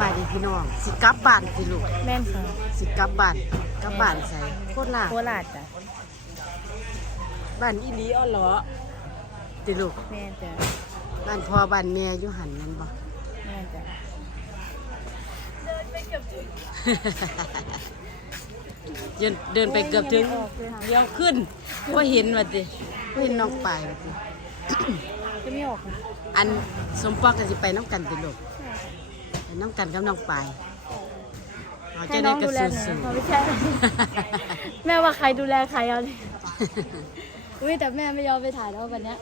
บายดีพี่น้อง สิกลับบ้านสิลูก แม่นค่ะสิกลับบ้านกลับบ้านใส่โคตรลาโคราชจ้ะบ้านอีหลีอ้อเหรอสิลูก แม่นจ้ะบ้านพ่อบ้านแม่อยู่หันนั่นบ่ แม่นจ้ะเดินเดินไปเกือบถึงเลี้ยวขึ้นก็เห็นว่าติก็เห็นน้องปลายว่าติจะไม่ออกค่ะอันสมปองกันสิไปน้ำกันติลูก ไปน้ำกันกับน้องปลายเอาให้จะน้ได้องกระดูแลสุนหนูสูเขาไม่ใช่ แม่ว่าใครดูแลใครเอาเลยอุ้ยแต่แม่ไม่ยอมไปถ่ายแล้ววันเนี้ย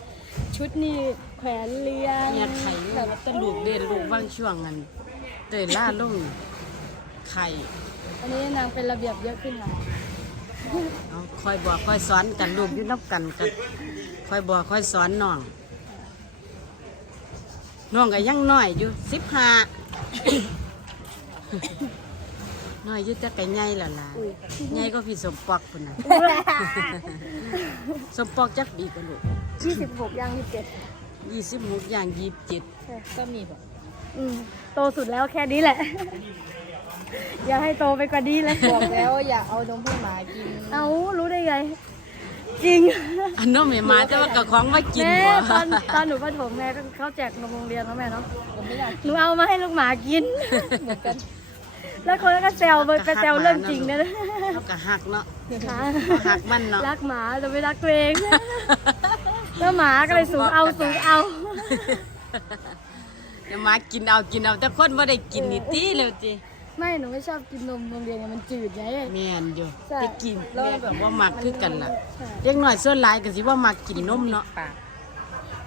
ชุดนี่แขวนเรียงเนี่ยไข่แบบตะลูกเด่นลูกบางช่วงนั้นเตยล่าลุ่งไข่อันนี้นางเป็นระเบียบเยอะขึ้นค่ะเอาคอยบอกคอยสอนกันลูกอยู่นับกันกันคอยบอกคอยสอนน้องน้องก็ยังน้อยอยู่สิบห้า น้อยอยู่แต่ก็ใหญ่และล่ะอุ้ยใหญ่ก็พี่สมปอกคนน่ะ สมปอกจักดีกันลูกยี่สิบหกย่างยี่สิบเจ็ดยี่สิบหกอย่างยี่สิบเจ็ดใช่ก็มีแบบอืมโตสุดแล้วแค่นี้แหละ อย่าให้โตไปกว่านี้เลย บอกแล้วอย่าเอานมให้หมากิน เอารู้ได้ไง จริงอันน้องไม่มาแต่ว่ากับของมากินแม่บ่ตอนตอนหนูประถมแม่ก็เขาแจกนมโรงเรียนเนาะแม่เนาะผมไม่อยากหนูเอามาให้ลูกหมากินเหมือนกันแล้วคนก็แซวไปไปแซวเรื่องจริงนะเขาก็หักเนาะค่ะหักมันเนาะรักหมาแต่ไม่รักตัวเองแล้วหมาก็เลยสูงเอาสูงเอาเดี๋ยวมากินเอากินเอาแต่คนว่าได้กินนี่ตีเลยจี ไม่หนูไม่ชอบกินนมโรงเรียนเนี่ยมันจืดไง แม่นอยู่ใช่ ไปกินแม่แบบว่ามักคือกันล่ะใช่เด็กน้อยส่วนหลายก็สิว่ามักกินนมเนาะปาก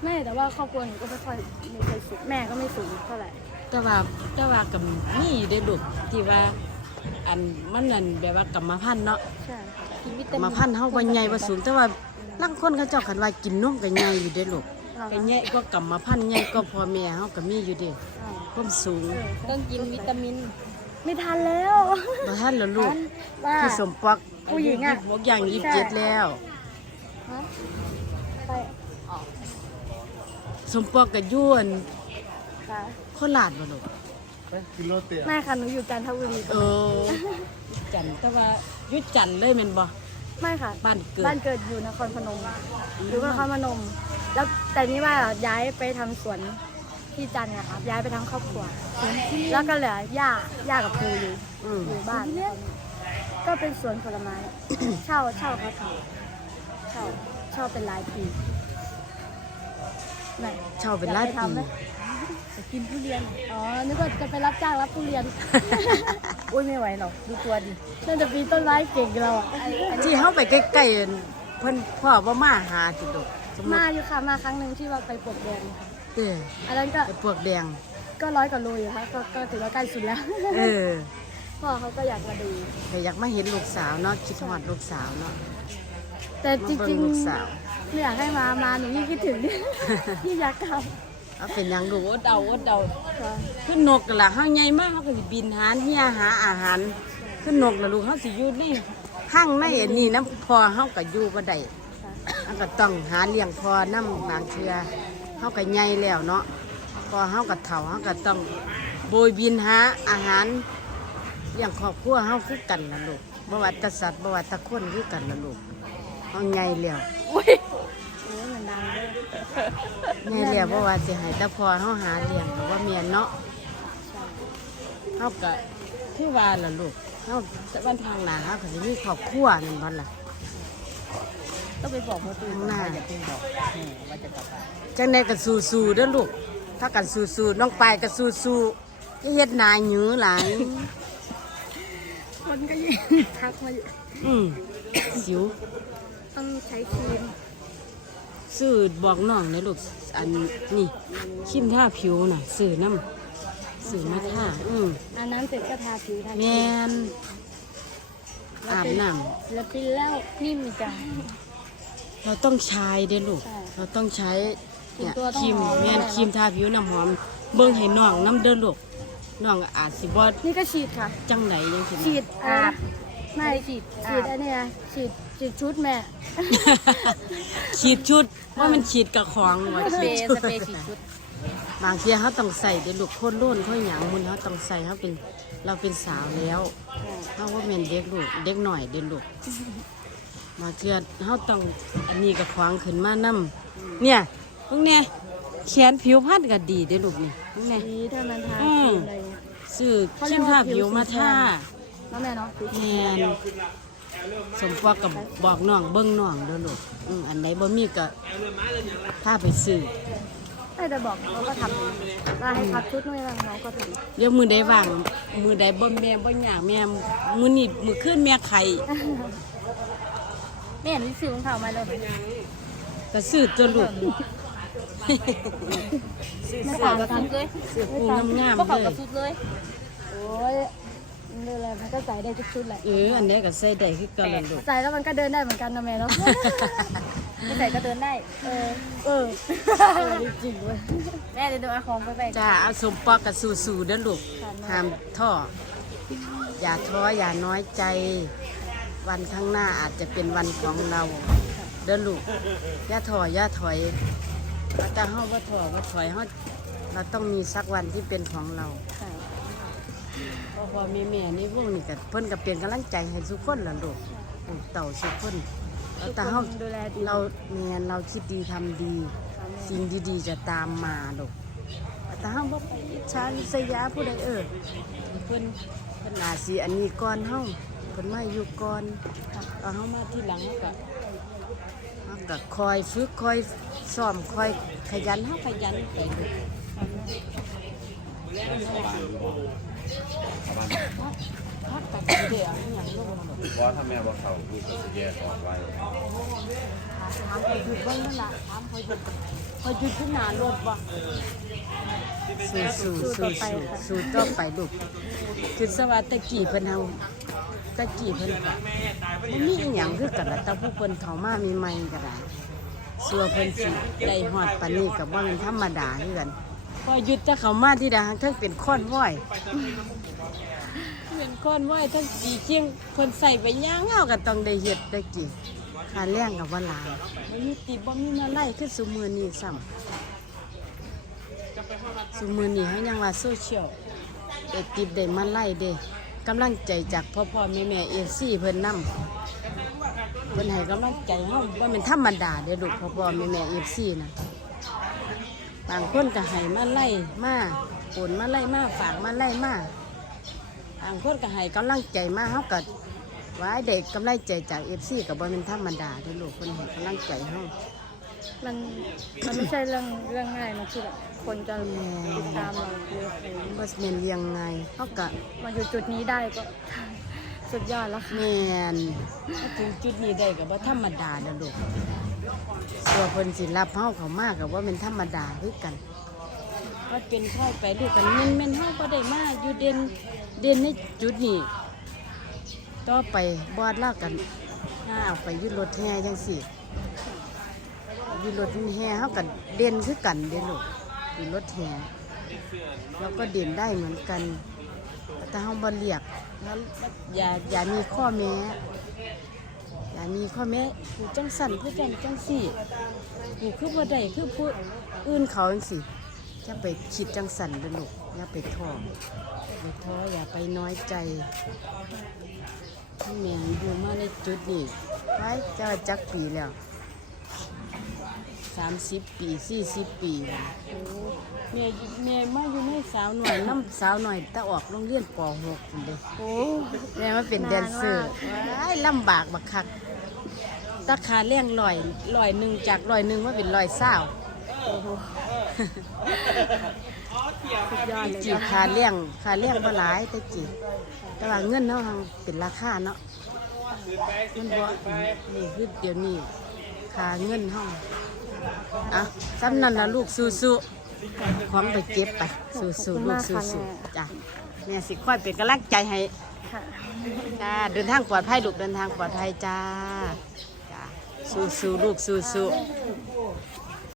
ไม่แต่ว่าครอบครัวหนูก็ไม่ค่อยไม่ค่อยสูงแม่ก็ไม่สูงเท่าไหร่แต่ว่าแต่ว่ากับนี่ได้ลูกที่ว่า อันมันนั่นแบบว่ากรรมพันธุ์เนาะใช่กินวิกรตารมิมนพันธุ์เฮาบ่ใหญ่บ่สูงแต่ว่าลางคนเขาเจ้าคันว่ากินนมก็ใหญ่อยู่เด้ลูกเราก็ใหญ่กว่ากรรมพันธุ์ใหญ่กว่าพ่อแม่เฮาก็มีอยู่เด้ความสูง ต้องกินวิตามิน ไม่ทันแล้วบ่ทันแล้วลูกว่าคือสมปอกผู้หญิงอะบกอย่างยี่สิบเจ็ดแล้วฮะไปสมปอกกับยวนค่ะโคราชบ่ลูกกินโรตีแม่ค่ะหนูอยู่จันทบุรีเออจันทร์แต่ว่าอยุจันทร์เลยแม่นบ่ ไม่ค่ะบ้านเกิด บ้านเกิดอยู่นครพนมอยู่นครพนม แล้วแต่นี่ว่าย้ายไปทำสวน ที่จันทร์เนี่ยครับย้ายไปทั้งครอบครัว แล้วก็เหลือย่าย่ากับปูอยู่อืมอยู่บ้าน ก็เป็นสวนผลไม้ เช่าเช่าเขาทำเช่าเช่าเป็นรายปีไหนเช่าเป็นรายอปีกไปทำไหมจะกินทุเรียน อ๋อ นึกว่าจะไปรับจ้างรับทุเรียน อุ้ยไม่ไหวหรอกดูตัวดิน่าจะปีนต้นไม้เก่งเราอะที่เฮาไปใกล้ๆเพิ่นพ่อบ่มาหาติลูกสมมุมาติอยู่ค่ะมาครั้งหนึ่งที่ว่าไปปลวกแดง เด้ออันนั้นก็ไปพวกแดง ก็ร้อยกว่าโลอยู่ค่ะก็ก็ถือว่าใกล้สุดแล้วเออพ่อเขาก็อยากมาดูก็อยากมาเห็นลูกสาวเนาะคิดฮอดลูกสาวเนาะแต่มาจเบิ่ริงงลูกสาวๆไม่อยากให้มามาหนูยิ่งคิดถึงที่อยากกลับเอาเป็นหยังลูกอดเอาอดเอาค่ะขึ้นนกกันล่ะเฮาใหญ่มากเฮาก็สิบินหาเฮียหาอาหารขึ้นนกแล้วลูกเฮาสิอยู่ในห้างในอันนี้น้ำพอเฮาก็อยู่บ่ได้ค่ะเฮาก็ต้องหาเลี้ยงพอน้ำบางเทื่อ เฮาก็ใหญ่แล้วเนาะพอเฮาก็เฒ่าเฮาก็ต้องโบยบินหาอาหารเลี้ยงครอบครัวเฮาคือกันล่ะลูกบ่ว่าแต่สัตว์บ่ว่าแต่คนคือกันล่ะลูกเฮาใหญ่แล้วโอ้ยมันดังด้วยใหญ่แล้วบ่ว่าสิให้แต่พอเฮาหาเลี้ยงก็ว่าแม่นเนาะเฮาก็คือว่าล่ะลูกเฮาแต่วันทางหน้าเฮาก็สิมีครอบครัวนั่นบ่ล่ะ ต้องไปบอกพ่อตูนข้างหน้าอย่าเพิ่งบอกแม่ว่าจะกลับบ้านจังได๋ก็สู้ๆเด้อลูกถ้ากันสู้ๆน้องปายก็สู้ๆอย่าเฮ็ดหน้าหยือหลาย คนก็ยิ่งทักมาอยู่อืมสิว ต้องใช้ครีมซื้อบอกน้องเด้อลูกอันนี่ครีมทาผิวน่ะซื้อน้ำซื้อมาทาอืมอันนั้นเสร็จก็ทาผิวทาครีแม่นอาบน้ำ แล้วเป็นแล้วนิ่มจัง เราต้องใช้เด้อลูก ใช่เราต้องใช้เนี่ยตัวต้องครีมหอมแม่นด้วยครีมทาผิวน้ำหอม เบิ่งให้น้องน้ำเด้อลูกน้องก็อาจสิบ่นี่ก็ฉีดค่ะ จังไหนยังสิฉีดอาบไม่ฉีดฉีดอันเนี้ยฉีดฉีดชุดแม่ ฉีดชุดว่ามันฉีดกับของว่าสเปฉีรดย์ชุดสเปรย์ฉีดชุด บางทีเขาต้องใส่เดี๋ยวลูกโคตรล้นโคตรหยังมุนเขาต้องใส่เขาเป็นเราเป็นสาวแล้วเขาว่าเป็นเด็กลูกเด็กหน่อยเด็กลูก บางทีเขาต้องอันนี้กับขวางขึ้นมานํเนี่ยพวกเนี่ยแขนผิวพรรณก็ดีเด้อลูกนี่พวกเนี่ยดีถ้ามันทาอืคมรีมอะไรเงี้ยซื้อขึ้นผ้าผิวมาท่าน้องแม่เนาะแมนสมปองกับบอกน้องเบิ้งน้องเด้อลูกอืมอันไหนบ่มีก็พาไปซื้อไม่ได้บอกเขาก็ทำว่าให้พักชุดนู่นนั่นเขาก็ทเดี๋ยวมือใดว่างมือใดบ่แม่บ่อยากแม่มือนี่มือขึ้นแม่ไข่ำไม่เห็นที่ซื้อรองเท้ามาเลยก็ซื้อตัวลูกซื้อไม่เสื้อต่างก็กันเลยซื้อปูงามก็ๆเขาเลกับยสุดเลยโอ้ยนี่แหละมันก็ใส่ได้ทุกชุดแหละเอออันนี้ก็ใส่ได้คือกันล่ะลูกใส่แล้วมันก็เดินได้เหมือนกันนะแม่เนาะไม่ใส่ก็เดินได้ เออ เออจริงเว้ยแม่เดี๋ยวดูอาของไปไปจ้าเอาสมปองกับสู้ๆเด้อลูกห้ามท้ออย่าท้ออย่าน้อยใจ วันข้างหน้าอาจจะเป็นวันของเรา เด้อลูกย่าถอยย่าถอยแต่เฮาว่าถอยว่าถอยเฮาเราต้องมีสักวันที่เป็นของเราพอพอมีแม่นี่พวกนี้ก็เพิ่นก็เป็นกำลังใจให้ทุกคนล่ะลูกลูกเต่าทุกคนแต่เฮาทุกคนดูแลดีเราแม่นเราคิดดีทำดี สิ่งดีๆจะตามมาลูกแต่เฮาบ่ไปอิจฉาริษยาผู้ใดเออเพิ่นเพิ่นน่าสิอันนี้ก่อนเฮา เพิ่นมาอยู่ก่อนตอนเฮามาที่หลังเฮาก็เราก็คอยฝึกคอยซ้อมคอยขยันเฮาขยันไปลูกพักตัดเดี๋ยวอย่างลูกบ่ว่าถ้าแม่บอกเขาคือจะแยกออกไว้ถามคอยหยุดบิ่งนั่นล่ะถามคอยหยุดคอยหยุดที่หนารถบ่สู้สู้สู้สู้สู้ต่อไปลูกคือสวัสดิ์ตะกี้พนเฮา ตะกี้เพิ่นก็บ่มีอีหยังคือกันล่ะแต่ผู้เพิ่นเข้ามาใหม่ๆก็ได้สัวเพิ่นสิได้ฮอดปานนี้ก็บ่แม่นธรรมดาคือกันพอหยุดจะเข้ามาที่ดาเทิงเป็นค้อนว้อยเป็นก้อนไหว้ทั้งจีเชียงคนใส่ไปย่างเฮาก็ต้องได้เฮ็ดได้กี่ค่าแรงกับว่หลายบ่มีติบ่มีมาไล่คือซุมื้อนี้ซ้ำซุมื้อนี้เฮายังว่าโซเชียลได้ติบได้มาไล่เด้ กำลังใจจากพ่อพ่อแม่แม่ FC เพิ่นนำเพิ่นให้กำลังใจเฮาบ่แม่นธรรมดาเด้อลูกพ่อพ่อแม่แม่ FC น่ะบางคนก็ให้มาไล่มาโอนมาไล่มาฝากมาไล่มาทางคนก็ให้กำลังใจมาเฮาก็ไว้เด็กกำลังใจจากเอฟซีกับบ่เป็นธรรมดาเด้อลูกคนให้กำลังใจเฮา มันมันไม่ใช่เรื่องเรื่องง่ายนะที่แบบคนจะติดตามเราเยอะอะไรอย่างเงี้ยบ่แม่นเรียงไงเฮาก็มาอยู่จุดนี้ได้ก็ สุดยอดแล้วค่ะ แม่นมาถึงจุดนี้ได้ก็บ่ธรรมดาเด้อลูกตัวเพิ่นสิรับเฮาเข้ามาก็บ่เป็นธรรมดาคือกันว่าเป็นค่อยไปลูกกันแม่นแม่นเฮาบ่ได้มาอยู่เด่นเด่นในจุดนี้ต่อไปบอดลากันถ้าเอาไปอยึดรถแห่จังซี่ อยู่รถแห่เขากันเด่นคือกันเด่นลูกอยู่รถแห่เราก็เด่นได้เหมือนกัน แต่เขาบอเรียกแล้วอย่าอย่ามีข้อแม้อย่ามีข้อแม้ผู้จังสั่นผู้จังจังสี่ผู้คือบ่ได้คือผู้อื่นเขาจังสี่อย่าไปคิดจังสั่นเด้อลูกอย่าไปท้ออย่าท้ออย่าไปน้อยใจแม่อยู่มาในจุดนี้ไว้จ้าจักปีแล้ว สามสิบปีสี่สิบปีแล้วแม่แม่มาอยู่ในสาวหน่อยน้ำสาวหน่อยแต่ออกโรงเรียนป .6 คนเด้โอ้แม่มาเป็นแดนเซอร์ว้ายลำบากบักคักตาคาเลี้ยงลอยลอยหนึ่งจากลอยหนึ่งมาเป็นลอยเศร้าสุดยอดเลยจีคาเลี้ยงคาเลี้ยงมาหลายแต่จีแต่ว่าเงินเนาะเป็นราคาเนาะมันบ่นี่คือเดี๋ยวนี้ค่าเงินห้อง อะสำนันละลูกสู้ๆของไปเก็บไปสู้สู้ลูกสู้สู้จ้ะแม่สิค่อยเป็นกำลังใจให้ค่ะจ้าเดินทางปลอดภัยลูกเดินทางปลอดภัยจ้าจ้าสู้สู้ลูกสู้สู้ค